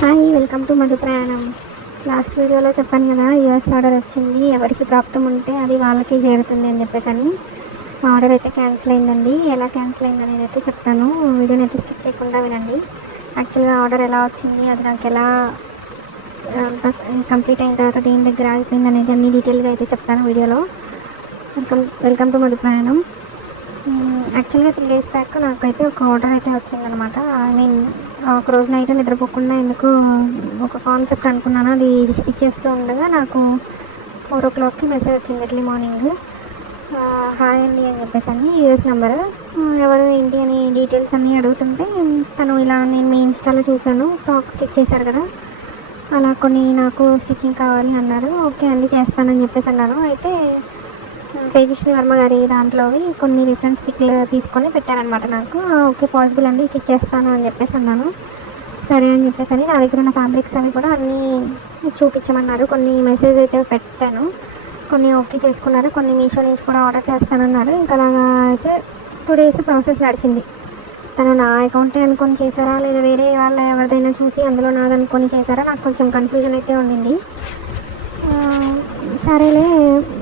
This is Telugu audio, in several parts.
హాయ్ వెల్కమ్ టు మధు ప్రయాణం లాస్ట్ వీడియోలో చెప్పాను కదా యూఎస్ ఆర్డర్ వచ్చింది. ఎవరికి ప్రాప్తం ఉంటే అది వాళ్ళకి చేరుతుంది అని చెప్పేసి అని ఆర్డర్ అయితే క్యాన్సిల్ అయిందండి. ఎలా క్యాన్సిల్ అయింది అనేది అయితే చెప్తాను. వీడియోని అయితే స్కిప్ చేయకుండా వినండి. యాక్చువల్గా ఆర్డర్ ఎలా వచ్చింది అది నాకు ఎలా కంప్లీట్ అయిన తర్వాత దేని దగ్గర ఆగిపోయింది అనేది అన్ని డీటెయిల్గా అయితే చెప్తాను వీడియోలో. వెల్కమ్ వెల్కమ్ టు మధు ప్రయాణం యాక్చువల్గా త్రీ డేస్ బ్యాక్ నాకైతే ఒక ఆర్డర్ అయితే వచ్చిందనమాట ఐ ఒక రోజు నైట్ నిద్రపోకుండా ఎందుకు ఒక కాన్సెప్ట్ అనుకున్నాను. అది స్టిచ్ చేస్తూ ఉండగా నాకు ఫోర్ ఓ క్లాక్కి మెసేజ్ వచ్చింది ఎర్లీ మార్నింగ్. హాయ్ అండి అని చెప్పేసి అని యూఎస్ నెంబర్. ఎవరు ఏంటి అని డీటెయిల్స్ అన్నీ అడుగుతుంటే తను ఇలా నేను మీ ఇన్స్టాలో చూశాను. ఫ్రాక్ స్టిచ్ చేశారు కదా. అలా కొన్ని నాకు స్టిచ్చింగ్ కావాలి అన్నారు. ఓకే అండి చేస్తానని చెప్పేసి అన్నారు. అయితే తేజస్వి వర్మ గారి దాంట్లోవి కొన్ని రిఫరెన్స్ పిక్లు తీసుకొని పెట్టారనమాట నాకు. ఓకే పాసిబుల్ అండి స్టిచ్ చేస్తాను అని చెప్పేసి అన్నాను. సరే అని చెప్పేసి అని నా దగ్గర ఉన్న ఫ్యాబ్రిక్స్ అవి కూడా అన్నీ చూపించమన్నారు. కొన్ని మెసేజ్ అయితే పెట్టాను. కొన్ని ఓకే చేసుకున్నారు. కొన్ని మీషో నుంచి కూడా ఆర్డర్ చేస్తానన్నారు. ఇంకా నా అయితే టూ డేస్ ప్రాసెస్ నడిచింది. తను నా అకౌంటే అనుకొని చేశారా? లేదా వేరే వాళ్ళ ఎవరిదైనా చూసి అందులో నాది అనుకొని చేశారా? నాకు కొంచెం కన్ఫ్యూజన్ అయితే ఉండింది. సరేలే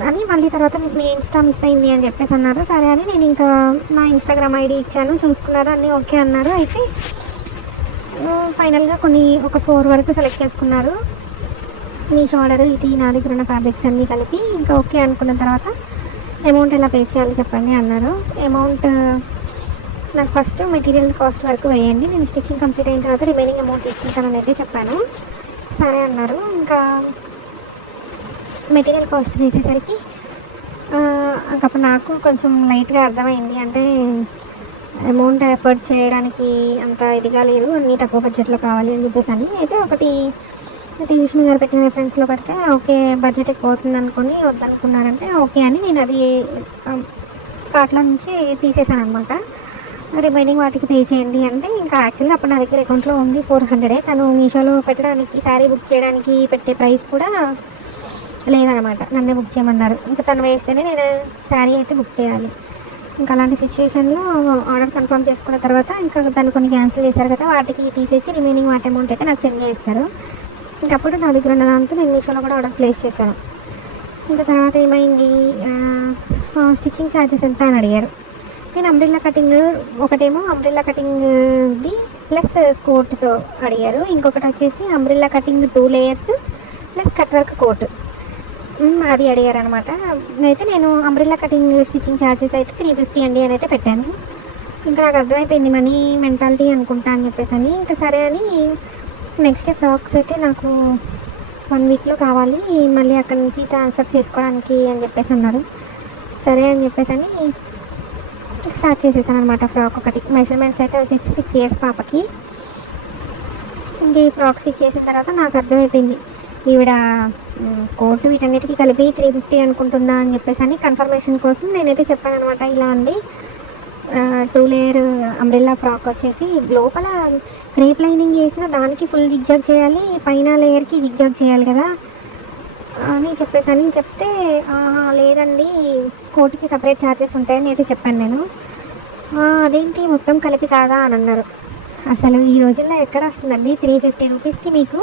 అని మళ్ళీ తర్వాత మీకు మీ ఇన్స్టా మిస్ అయింది అని చెప్పేసి అన్నారు. సరే అని నేను ఇంకా నా ఇన్స్టాగ్రామ్ ఐడి ఇచ్చాను. చూసుకున్నారు? అన్నీ ఓకే అన్నారు. అయితే ఫైనల్గా కొన్ని ఒక ఫోర్ వరకు సెలెక్ట్ చేసుకున్నారు. మీ షోల్డర్ ఇది నా దగ్గర ఉన్న ఫ్యాబ్రిక్స్ అన్నీ కలిపి ఇంకా ఓకే అనుకున్న తర్వాత అమౌంట్ ఎలా పే చేయాలో చెప్పండి అన్నారు. అమౌంట్ నాకు ఫస్ట్ మెటీరియల్ కాస్ట్ వరకు వేయండి. నేను స్టిచ్చింగ్ కంప్లీట్ అయిన తర్వాత రిమైనింగ్ అమౌంట్ తీసుకుంటానని అయితే చెప్పాను. సరే అన్నారు. ఇంకా మెటీరియల్ కాస్ట్ వేసేసరికి అప్పుడు నాకు కొంచెం లైట్గా అర్థమైంది. అంటే అమౌంట్ ఎఫర్ట్ చేయడానికి అంత ఇదిగా లేదు. అన్నీ తక్కువ బడ్జెట్లో కావాలి అని చెప్పేసి అని. అయితే ఒకటి తేజస్వి గారు పెట్టిన రెఫరెన్స్లో పెడితే ఓకే బడ్జెట్ ఎక్కువ అవుతుంది అనుకుని వద్దనుకున్నారంటే ఓకే అని నేను అది కార్ట్లో నుంచి తీసేసాను అనమాట రిమైనింగ్ వాటికి పే చేయండి అంటే ఇంకా యాక్చువల్గా అప్పుడు నా దగ్గర అకౌంట్లో ఉంది ఫోర్ హండ్రెడే. తను మీషోలో పెట్టడానికి శారీ బుక్ చేయడానికి పెట్టే ప్రైస్ కూడా లేదనమాట. నన్నే బుక్ చేయమన్నారు. ఇంకా తను వేస్తేనే నేను శారీ అయితే బుక్ చేయాలి. ఇంకా అలాంటి సిచ్యువేషన్లో ఆర్డర్ కన్ఫర్మ్ చేసుకున్న తర్వాత ఇంకా దాన్ని కొన్ని క్యాన్సిల్ చేశారు కదా వాటికి తీసేసి రిమైనింగ్ వాటి అమౌంట్ అయితే నాకు సెండ్ చేస్తారు. ఇంకప్పుడు నా దగ్గర ఉన్న దాంతో నేను మీషోలో కూడా ఆర్డర్ ప్లేస్ చేశాను. ఇంకా తర్వాత ఏమైంది? స్టిచ్చింగ్ ఛార్జెస్ ఎంత అని అడిగారు. నేను అంబ్రిల్లా కటింగ్ ఒకటేమో అంబ్రిల్లా కటింగ్ది ప్లస్ కోట్తో అడిగారు. ఇంకొకటి వచ్చేసి umbrella cutting two layers plus cut work coat అది అడిగారు అనమాట అయితే నేను అంబ్రిల్లా కటింగ్ స్టిచ్చింగ్ ఛార్జెస్ అయితే త్రీ ఫిఫ్టీ అండి అని అయితే పెట్టాను. ఇంకా నాకు అర్థమైపోయింది మనీ మెంటాలిటీ అనుకుంటా అని చెప్పేసి అని. ఇంకా సరే అని నెక్స్ట్ ఫ్రాక్స్ అయితే నాకు వన్ వీక్లో కావాలి మళ్ళీ అక్కడ నుంచి ట్రాన్స్ఫర్ చేసుకోవడానికి అని చెప్పేసి అన్నారు. సరే అని చెప్పేసి అని స్టార్ట్ చేసేసాను అనమాట ఫ్రాక్ ఒకటి. మెజర్మెంట్స్ అయితే వచ్చేసి సిక్స్ ఇయర్స్ పాపకి. ఇంక ఈ ఫ్రాక్ స్టిచ్ చేసిన తర్వాత నాకు అర్థమైపోయింది ఈవిడ కోట్ వీటన్నిటికీ కలిపి త్రీ ఫిఫ్టీ అనుకుంటుందా అని చెప్పేసి అని కన్ఫర్మేషన్ కోసం నేనైతే చెప్పాను అనమాట ఇలా అండి. టూ లేయర్ అంబ్రెల్లా ఫ్రాక్ వచ్చేసి లోపల క్రేప్ లైనింగ్ వేసిన దానికి ఫుల్ జిగ్జాగ్ చేయాలి పైన లేయర్కి జిగ్జాగ్ చేయాలి కదా అని చెప్పేసి అని చెప్తే లేదండి కోటికి సపరేట్ ఛార్జెస్ ఉంటాయని అయితే చెప్పాను నేను. అదేంటి మొత్తం కలిపి కాదా అని అన్నారు. అసలు ఈ రోజుల్లో ఎక్కడ వస్తుందండి త్రీ ఫిఫ్టీ రూపీస్కి మీకు?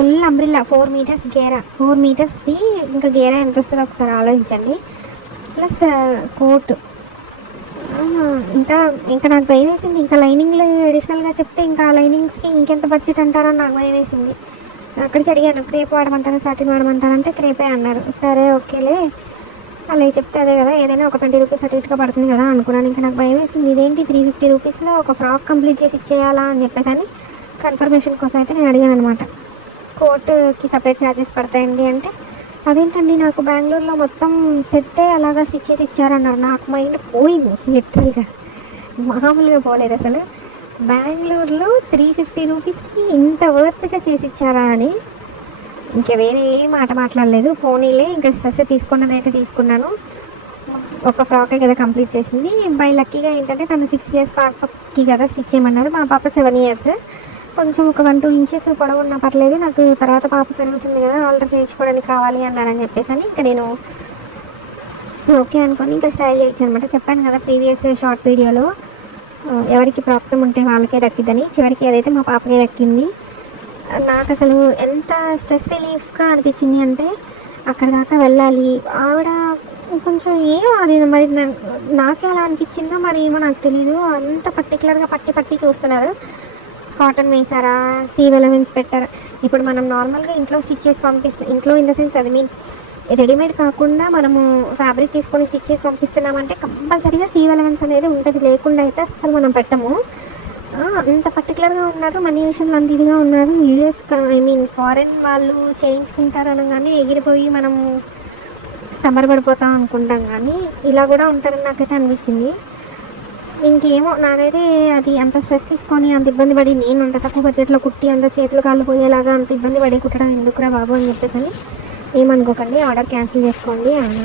ఫుల్ అంబ్రిల్లా ఫోర్ మీటర్స్ గేరా. ఫోర్ మీటర్స్ది ఇంకా గేరా ఎంత వస్తుందో ఒకసారి ఆలోచించండి. ప్లస్ కోట్ uh, ఇంకా ఇంకా నాకు భయం వేసింది. ఇంకా లైనింగ్లు అడిషనల్గా చెప్తే ఇంకా ఆ లైనింగ్స్కి ఇంకెంత బడ్జెట్ అంటారో నాకు భయం వేసింది. అక్కడికి అడిగాను క్రేప్ వాడమంటారా సాటిన్ వాడమంటారా? అంటే క్రేపే అన్నారు. సరే ఓకేలే. అలా చెప్తే అదే కదా ఏదైనా ఒక ట్వంటీ రూపీస్ అటు ఇటుగా పడుతుంది కదా అనుకున్నాను. ఇంకా నాకు భయం వేసింది. ఇదేంటి త్రీ ఫిఫ్టీ రూపీస్లో ఒక ఫ్రాక్ కంప్లీట్ చేసి ఇచ్చేయాలా అని చెప్పేసి అని కన్ఫర్మేషన్ కోసం అయితే నేను అడిగాను అనమాట కోట్కి సపరేట్ ఛార్జెస్ పడతాయండి అంటే అదేంటండి నాకు బెంగళూరులో మొత్తం సెట్టే అలాగా స్టిచ్ చేసి ఇచ్చారన్నారు. నాకు మైండ్ పోయింది లిటరల్గా మామూలుగా పోలేదు అసలు. బెంగళూరులో త్రీ ఫిఫ్టీ రూపీస్కి ఇంత వర్త్గా చేసి ఇచ్చారా అని ఇంకా వేరే ఏ మాట మాట్లాడలేదు. పోనీలే ఇంకా స్ట్రెస్ తీసుకున్నది అయితే తీసుకున్నాను. ఒక ఫ్రాకే కదా కంప్లీట్ చేసింది. బై లక్కీగా ఏంటంటే తను సిక్స్ ఇయర్స్ పాపకి కదా స్టిచ్ చేయమన్నారు. మా పాప సెవెన్ ఇయర్స్ కొంచెం ఒక వన్ టూ ఇంచెస్ పొడవు ఉన్నా పర్లేదు నాకు తర్వాత పాప పెరుగుతుంది కదా ఆల్టర్ చేయించుకోవడానికి కావాలి అన్నారని చెప్పేసి అని ఇంకా నేను ఓకే అనుకొని ఇంకా స్టైల్ చేయొచ్చు అనమాట చెప్పాను కదా ప్రీవియస్ షార్ట్ వీడియోలో ఎవరికి ప్రాబ్లం ఉంటే వాళ్ళకే దక్కిద్దని. చివరికి అదైతే మా పాపకే దక్కింది నాకు అసలు ఎంత స్ట్రెస్ రిలీఫ్గా అనిపించింది అంటే అక్కడ దాకా వెళ్ళాలి. ఆవిడ కొంచెం ఏమో అది మరి నాకే అలా అనిపించిందో మరి ఏమో నాకు తెలియదు అంత పర్టికులర్గా పట్టి పట్టి చూస్తున్నారు. కాటన్ వేసారా సీవ్ ఎలమెంట్స్ పెట్టారా? ఇప్పుడు మనం నార్మల్గా ఇంట్లో స్టిచ్ చేసి పంపిస్తాం ఇంట్లో ఇన్ ద సెన్స్ అది మీన్ రెడీమేడ్ కాకుండా మనము ఫ్యాబ్రిక్ తీసుకొని స్టిచ్ చేసి పంపిస్తున్నామంటే కంపల్సరీగా సీవ్ ఎలవెన్స్ అనేది ఉంటుంది. లేకుండా అయితే అస్సలు మనం పెట్టము. అంత పర్టికులర్గా ఉన్నారు మనీ విషయంలో అంత ఇదిగా ఉన్నారు. యూఎస్ ఐ మీన్ ఫారెన్ వాళ్ళు చేయించుకుంటారు అనగానే ఎగిరిపోయి మనము సంబరపడిపోతాం అనుకుంటాం కానీ ఇలా కూడా ఉంటారని నాకైతే అనిపించింది. ఇంకేమో నాకైతే అది అంత స్ట్రెస్ తీసుకొని అంత ఇబ్బంది పడి నేను అంత తక్కువ బడ్జెట్లో కుట్టి అంత చేతులు కాళ్ళు పోయేలాగా అంత ఇబ్బంది పడి కుట్టడం ఎందుకురా బాబు అని చెప్పేసి అని ఏమనుకోకండి ఆర్డర్ క్యాన్సిల్ చేసుకోండి అని.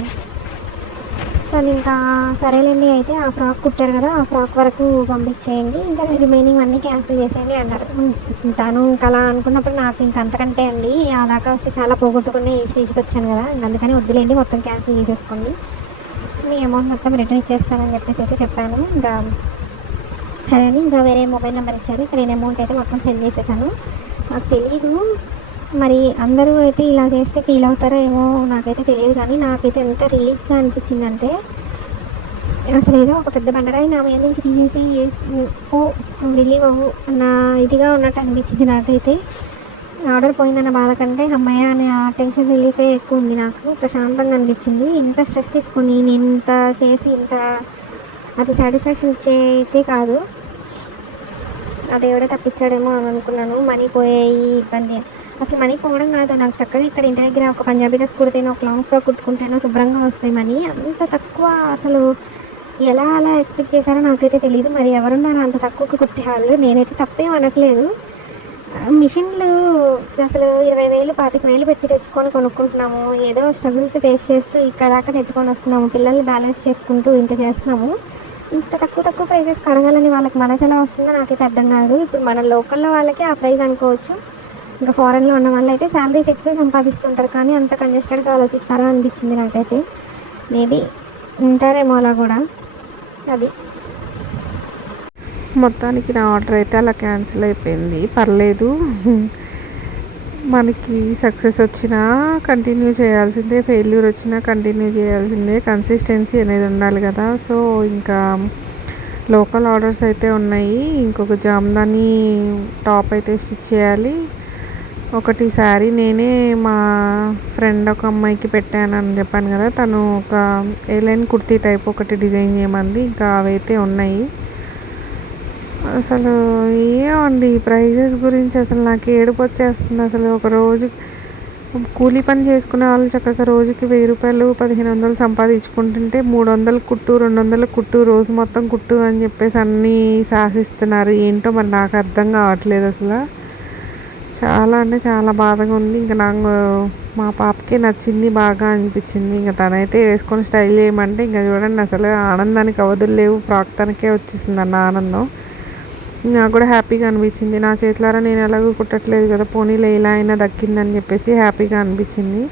కానీ ఇంకా సరేలేండి అయితే ఆ ఫ్రాక్ కుట్టారు కదా ఆ ఫ్రాక్ వరకు పంపించేయండి ఇంకా రిమైనింగ్ అన్నీ క్యాన్సిల్ చేసేయండి అన్నారు. తను ఇంకా అలా అనుకున్నప్పుడు నాకు ఇంక అంతకంటే అండి ఆ దాకా వస్తే చాలా పోగొట్టుకునే స్టేజ్కి వచ్చాను కదా ఇంక అందుకని వద్దులేండి మొత్తం క్యాన్సిల్ చేసేసుకోండి. మీ అమౌంట్ మొత్తం రిటర్న్ ఇచ్చేస్తానని చెప్పేసి అయితే చెప్పాను. ఇంకా సరే అని ఇంకా వేరే మొబైల్ నెంబర్ ఇచ్చారు. ఇక్కడ నేను అమౌంట్ అయితే మొత్తం సెండ్ చేసేసాను. నాకు తెలియదు మరి అందరూ అయితే ఇలా చేస్తే ఫీల్ అవుతారో ఏమో నాకైతే తెలియదు కానీ నాకైతే ఎంత రిలీఫ్గా అనిపించిందంటే అసలు ఏదో ఒక పెద్ద బండరాయి నా మీద నుంచి తీసేసి ఓ రిలీవ్ అవ్వు అన్న ఇదిగా ఉన్నట్టు అనిపించింది నాకైతే. ఆర్డర్ పోయిందన్న బాధ కంటే అమ్మాయి అనే ఆ టెన్షన్ రిలీఫే ఎక్కువ ఉంది నాకు. ప్రశాంతంగా అనిపించింది. ఇంత స్ట్రెస్ తీసుకొని నేను ఇంత చేసి ఇంత అది సాటిస్ఫాక్షన్ ఇచ్చే అయితే కాదు. అది ఎవడే తప్పించాడేమో అని అనుకున్నాను. మనీ పోయాయి ఇబ్బంది. అసలు మనీ పోవడం కాదు. నాకు చక్కగా ఇక్కడ ఇంటి దగ్గర ఒక పంజాబీ డ్రెస్ కుడితేనో ఒక లాంగ్ ఫ్రాక్ కుట్టుకుంటేనో శుభ్రంగా వస్తాయి మనీ. అంత తక్కువ అసలు ఎలా అలా ఎక్స్పెక్ట్ చేశారో నాకైతే తెలియదు మరి ఎవరున్నారో అంత తక్కువకి కుట్టేవాళ్ళు నేనైతే తప్పేం అనట్లేదు. మిషన్లు అసలు ఇరవై వేలు పాతిక వేలు పెట్టి తెచ్చుకొని కొనుక్కుంటున్నాము. ఏదో స్ట్రగుల్స్ ఫేస్ చేస్తూ ఇక్కడ దాకా నెట్టుకొని వస్తున్నాము. పిల్లల్ని బ్యాలెన్స్ చేసుకుంటూ ఇంత చేస్తున్నాము. ఇంత తక్కువ తక్కువ ప్రైజెస్ కడగాలని వాళ్ళకి మనసు ఎలా వస్తుందో నాకైతే అర్థం కాదు. ఇప్పుడు మన లోకల్లో వాళ్ళకి ఆ ప్రైజ్ అనుకోవచ్చు. ఇంకా ఫారెన్లో ఉన్న వాళ్ళు అయితే శాలరీస్ ఎక్కువ సంపాదిస్తుంటారు కానీ అంత కంజెస్టెడ్గా ఆలోచిస్తారో అనిపించింది నాకైతే. మేబీ ఉంటారేమో అలా కూడా. అది. మొత్తానికి నా ఆర్డర్ అయితే అలా క్యాన్సిల్ అయిపోయింది. పర్లేదు. మనకి సక్సెస్ వచ్చినా కంటిన్యూ చేయాల్సిందే ఫెయిల్యూర్ వచ్చినా కంటిన్యూ చేయాల్సిందే కన్సిస్టెన్సీ అనేది ఉండాలి కదా. సో ఇంకా లోకల్ ఆర్డర్స్ అయితే ఉన్నాయి. ఇంకొక జామ్దాని టాప్ అయితే స్టిచ్ చేయాలి. ఒకటి శారీ నేనే మా ఫ్రెండ్ ఒక అమ్మాయికి పెట్టాను అని చెప్పాను కదా. తను ఒక ఏలైన్ కుర్తీ టైప్ ఒకటి డిజైన్ చేయమంది. ఇంకా అవైతే ఉన్నాయి. అసలు ఏమండి ఈ ప్రైజెస్ గురించి అసలు నాకు ఏడుపు వచ్చేస్తుంది. అసలు ఒక రోజు కూలీ పని చేసుకునే వాళ్ళు చక్కగా రోజుకి వెయ్యి రూపాయలు పదిహేను వందలు సంపాదించుకుంటుంటే మూడు వందలు కుట్టు రెండు వందలు కుట్టు రోజు మొత్తం కుట్టు అని చెప్పేసి అన్నీ శాసిస్తున్నారు. ఏంటో మరి నాకు అర్థం కావట్లేదు అసలు. చాలా అంటే చాలా బాధగా ఉంది. ఇంకా నాకు మా పాపకే నచ్చింది బాగా అనిపించింది. ఇంకా తనైతే వేసుకొని స్టైల్ చేయమంటే ఇంకా చూడండి అసలు ఆనందానికి అవధులు లేవు ప్రాక్తానికే వచ్చేసింది అన్న ఆనందం. నాకు కూడా హ్యాపీగా అనిపించింది. నా చేతులారా నేను ఎలాగో కుట్టట్లేదు కదా పోనీలో ఇలా అయినా దక్కిందని చెప్పేసి హ్యాపీగా అనిపించింది.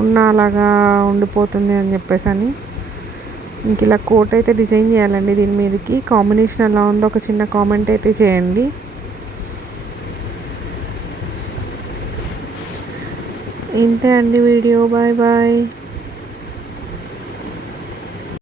ఉన్న అలాగా ఉండిపోతుంది అని చెప్పేసి అని. ఇంక ఇలా కోట్ అయితే డిజైన్ చేయాలండి దీని మీదకి. కాంబినేషన్ ఎలా ఉందో ఒక చిన్న కామెంట్ అయితే చేయండి. ఇంతే అండి వీడియో. Bye bye.